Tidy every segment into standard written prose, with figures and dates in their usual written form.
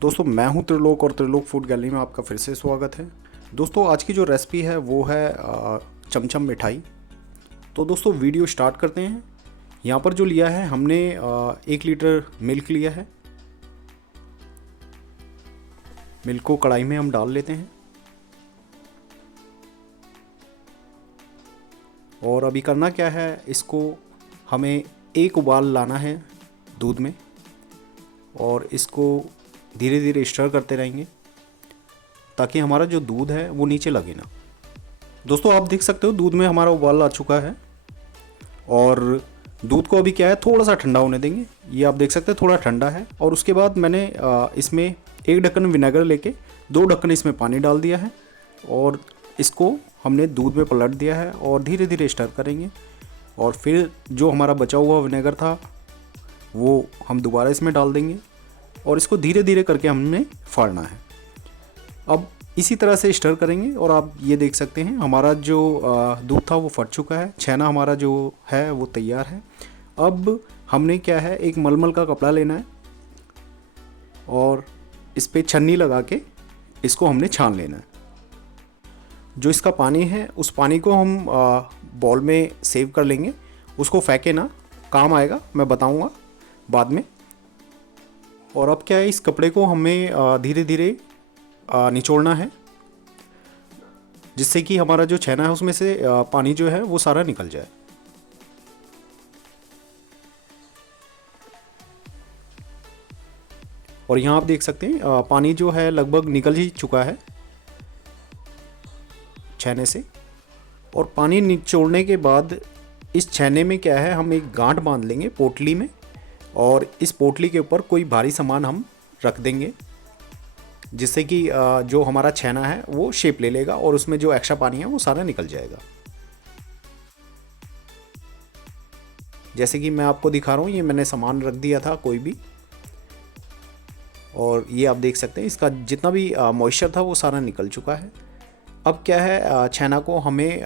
दोस्तों मैं हूं त्रिलोक और त्रिलोक फूड गैलरी में आपका फिर से स्वागत है। दोस्तों आज की जो रेसिपी है वो है चमचम मिठाई। तो दोस्तों वीडियो स्टार्ट करते हैं। यहाँ पर जो लिया है हमने 1 लीटर मिल्क लिया है। मिल्क को कढ़ाई में हम डाल लेते हैं और अभी करना क्या है, इसको हमें एक उबाल लाना है दूध में और इसको धीरे धीरे स्टर करते रहेंगे ताकि हमारा जो दूध है वो नीचे लगे ना। दोस्तों आप देख सकते हो दूध में हमारा उबाल आ चुका है और दूध को अभी क्या है थोड़ा सा ठंडा होने देंगे। ये आप देख सकते हैं थोड़ा ठंडा है और उसके बाद मैंने इसमें 1 ढक्कन विनेगर लेके 2 ढक्कन इसमें पानी डाल दिया है और इसको हमने दूध में पलट दिया है और धीरे धीरे स्टर करेंगे। और फिर जो हमारा बचा हुआ विनेगर था वो हम दोबारा इसमें डाल देंगे और इसको धीरे धीरे करके हमने फाड़ना है। अब इसी तरह से स्टर करेंगे और आप ये देख सकते हैं हमारा जो दूध था वो फट चुका है। छेना हमारा जो है वो तैयार है। अब हमने क्या है एक मलमल का कपड़ा लेना है और इस पर छन्नी लगा के इसको हमने छान लेना है। जो इसका पानी है उस पानी को हम बॉल में सेव कर लेंगे। उसको फेंके ना, काम आएगा, मैं बताऊंगा बाद में। और अब क्या है इस कपड़े को हमें धीरे धीरे निचोड़ना है जिससे कि हमारा जो छेना है उसमें से पानी जो है वो सारा निकल जाए। और यहाँ आप देख सकते हैं पानी जो है लगभग निकल ही चुका है छेने से। और पानी निचोड़ने के बाद इस छेने में क्या है हम एक गांठ बांध लेंगे पोटली में और इस पोटली के ऊपर कोई भारी सामान हम रख देंगे जिससे कि जो हमारा छेना है वो शेप ले लेगा और उसमें जो एक्स्ट्रा पानी है वो सारा निकल जाएगा। जैसे कि मैं आपको दिखा रहा हूँ, ये मैंने सामान रख दिया था कोई भी और ये आप देख सकते हैं इसका जितना भी मॉइस्चर था वो सारा निकल चुका है। अब क्या है छेना को हमें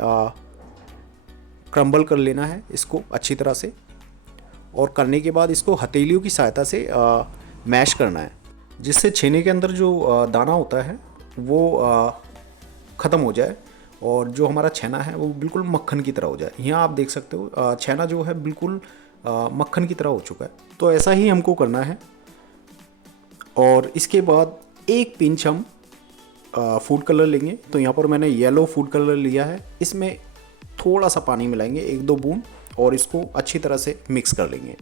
क्रम्बल कर लेना है इसको अच्छी तरह से और करने के बाद इसको हथेलियों की सहायता से मैश करना है जिससे छेने के अंदर जो दाना होता है वो ख़त्म हो जाए और जो हमारा छेना है वो बिल्कुल मक्खन की तरह हो जाए। यहाँ आप देख सकते हो छेना जो है बिल्कुल मक्खन की तरह हो चुका है। तो ऐसा ही हमको करना है। और इसके बाद एक पिंच हम फूड कलर लेंगे। तो यहाँ पर मैंने येलो फूड कलर लिया है। इसमें थोड़ा सा पानी मिलाएंगे 1-2 बूंद और इसको अच्छी तरह से मिक्स कर लेंगे।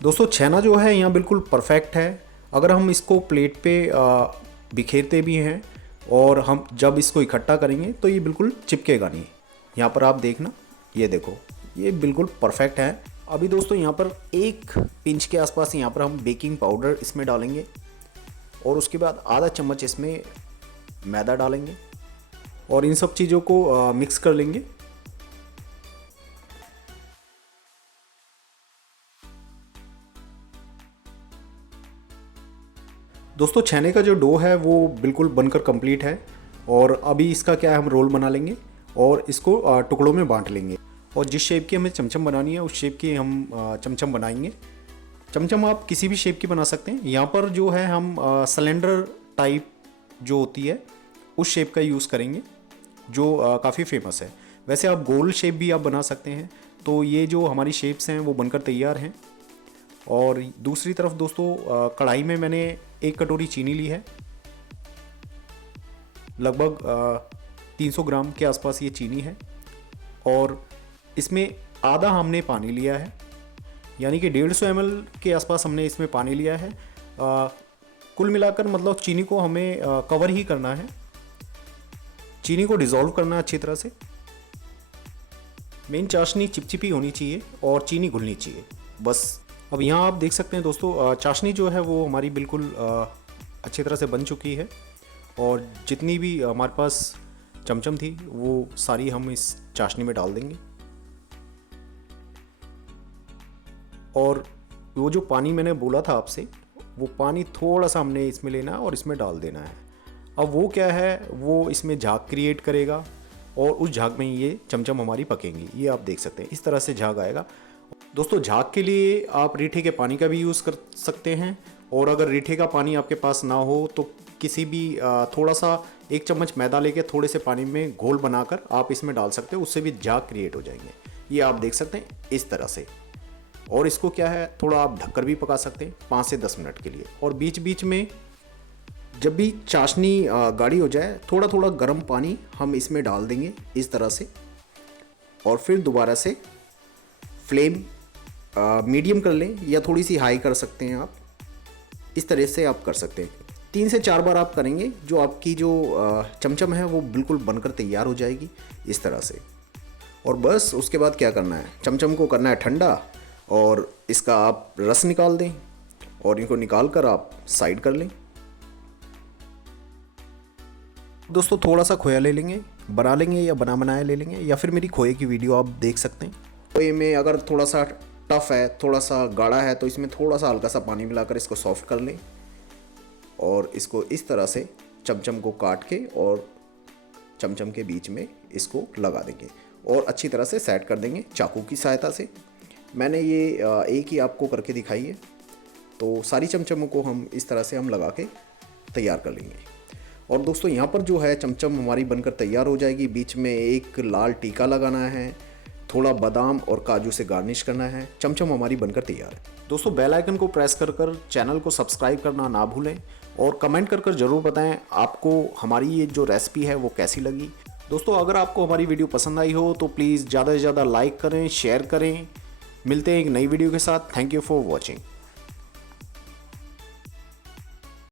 दोस्तों छेना जो है यहाँ बिल्कुल परफेक्ट है। अगर हम इसको प्लेट पे बिखेरते भी हैं और हम जब इसको इकट्ठा करेंगे तो ये बिल्कुल चिपकेगा नहीं। यहाँ पर आप देखना, ये देखो ये बिल्कुल परफेक्ट है। अभी दोस्तों यहाँ पर 1 पिंच के आसपास यहाँ पर हम बेकिंग पाउडर इसमें डालेंगे और उसके बाद आधा चम्मच इसमें मैदा डालेंगे और इन सब चीज़ों को मिक्स कर लेंगे। दोस्तों छेने का जो डो है वो बिल्कुल बनकर कंप्लीट है और अभी इसका क्या है हम रोल बना लेंगे और इसको टुकड़ों में बांट लेंगे और जिस शेप की हमें चमचम बनानी है उस शेप की हम चमचम बनाएंगे। चमचम आप किसी भी शेप की बना सकते हैं। यहाँ पर जो है हम सिलेंडर टाइप जो होती है उस शेप का यूज़ करेंगे जो काफ़ी फेमस है। वैसे आप गोल शेप भी आप बना सकते हैं। तो ये जो हमारी शेप्स हैं वो बनकर तैयार हैं। और दूसरी तरफ दोस्तों कढ़ाई में मैंने 1 कटोरी चीनी ली है। लगभग 300 ग्राम के आसपास ये चीनी है और इसमें आधा हमने पानी लिया है, यानी कि 150 ml के आसपास हमने इसमें पानी लिया है। कुल मिलाकर मतलब चीनी को हमें कवर ही करना है, चीनी को डिज़ोल्व करना है अच्छी तरह से। मेन चाशनी चिपचिपी होनी चाहिए और चीनी घुलनी चाहिए बस। अब यहाँ आप देख सकते हैं दोस्तों चाशनी जो है वो हमारी बिल्कुल अच्छी तरह से बन चुकी है और जितनी भी हमारे पास चमचम थी वो सारी हम इस चाशनी में डाल देंगे। और वो जो पानी मैंने बोला था आपसे वो पानी थोड़ा सा हमने इसमें लेना है और इसमें डाल देना है। अब वो क्या है वो इसमें झाग क्रिएट करेगा और उस झाग में ये चमचम हमारी पकेंगी। ये आप देख सकते हैं इस तरह से झाग आएगा। दोस्तों झाग के लिए आप रीठे के पानी का भी यूज़ कर सकते हैं और अगर रीठे का पानी आपके पास ना हो तो किसी भी थोड़ा सा 1 चम्मच मैदा लेके थोड़े से पानी में घोल बनाकर आप इसमें डाल सकते हो, उससे भी झाग क्रिएट हो जाएंगे। ये आप देख सकते हैं इस तरह से। और इसको क्या है, थोड़ा आप ढककर भी पका सकते हैं 5 से 10 मिनट के लिए। और बीच बीच में जब भी चाशनी गाढ़ी हो जाए थोड़ा थोड़ा गर्म पानी हम इसमें डाल देंगे इस तरह से। और फिर दोबारा से फ्लेम मीडियम कर लें या थोड़ी सी हाई कर सकते हैं आप, इस तरह से आप कर सकते हैं। 3 से 4 बार आप करेंगे जो आपकी जो चमचम है वो बिल्कुल बनकर तैयार हो जाएगी इस तरह से। और बस उसके बाद क्या करना है, चमचम को करना है ठंडा और इसका आप रस निकाल दें और इनको निकाल कर आप साइड कर लें। दोस्तों थोड़ा सा खोया ले लेंगे, बना लेंगे या बना बनाया ले लेंगे, या फिर मेरी खोए की वीडियो आप देख सकते हैं। खोए में अगर थोड़ा सा टफ़ है, थोड़ा सा गाढ़ा है, तो इसमें थोड़ा सा हल्का सा पानी मिलाकर इसको सॉफ्ट कर लें और इसको इस तरह से चमचम को काट के और चमचम के बीच में इसको लगा देंगे और अच्छी तरह से सेट कर देंगे चाकू की सहायता से। मैंने ये एक ही आपको करके दिखाई है। तो सारी चमचमों को हम इस तरह से हम लगा के तैयार कर लेंगे। और दोस्तों यहाँ पर जो है चमचम हमारी बनकर तैयार हो जाएगी। बीच में एक लाल टीका लगाना है, थोड़ा बादाम और काजू से गार्निश करना है। चमचम हमारी बनकर तैयार है। दोस्तों बेल आइकन को प्रेस कर चैनल को सब्सक्राइब करना ना भूलें और कमेंट कर ज़रूर बताएं आपको हमारी ये जो रेसिपी है वो कैसी लगी। दोस्तों अगर आपको हमारी वीडियो पसंद आई हो तो प्लीज़ ज़्यादा से ज़्यादा लाइक करें, शेयर करें। मिलते हैं एक नई वीडियो के साथ। Thank you for watching.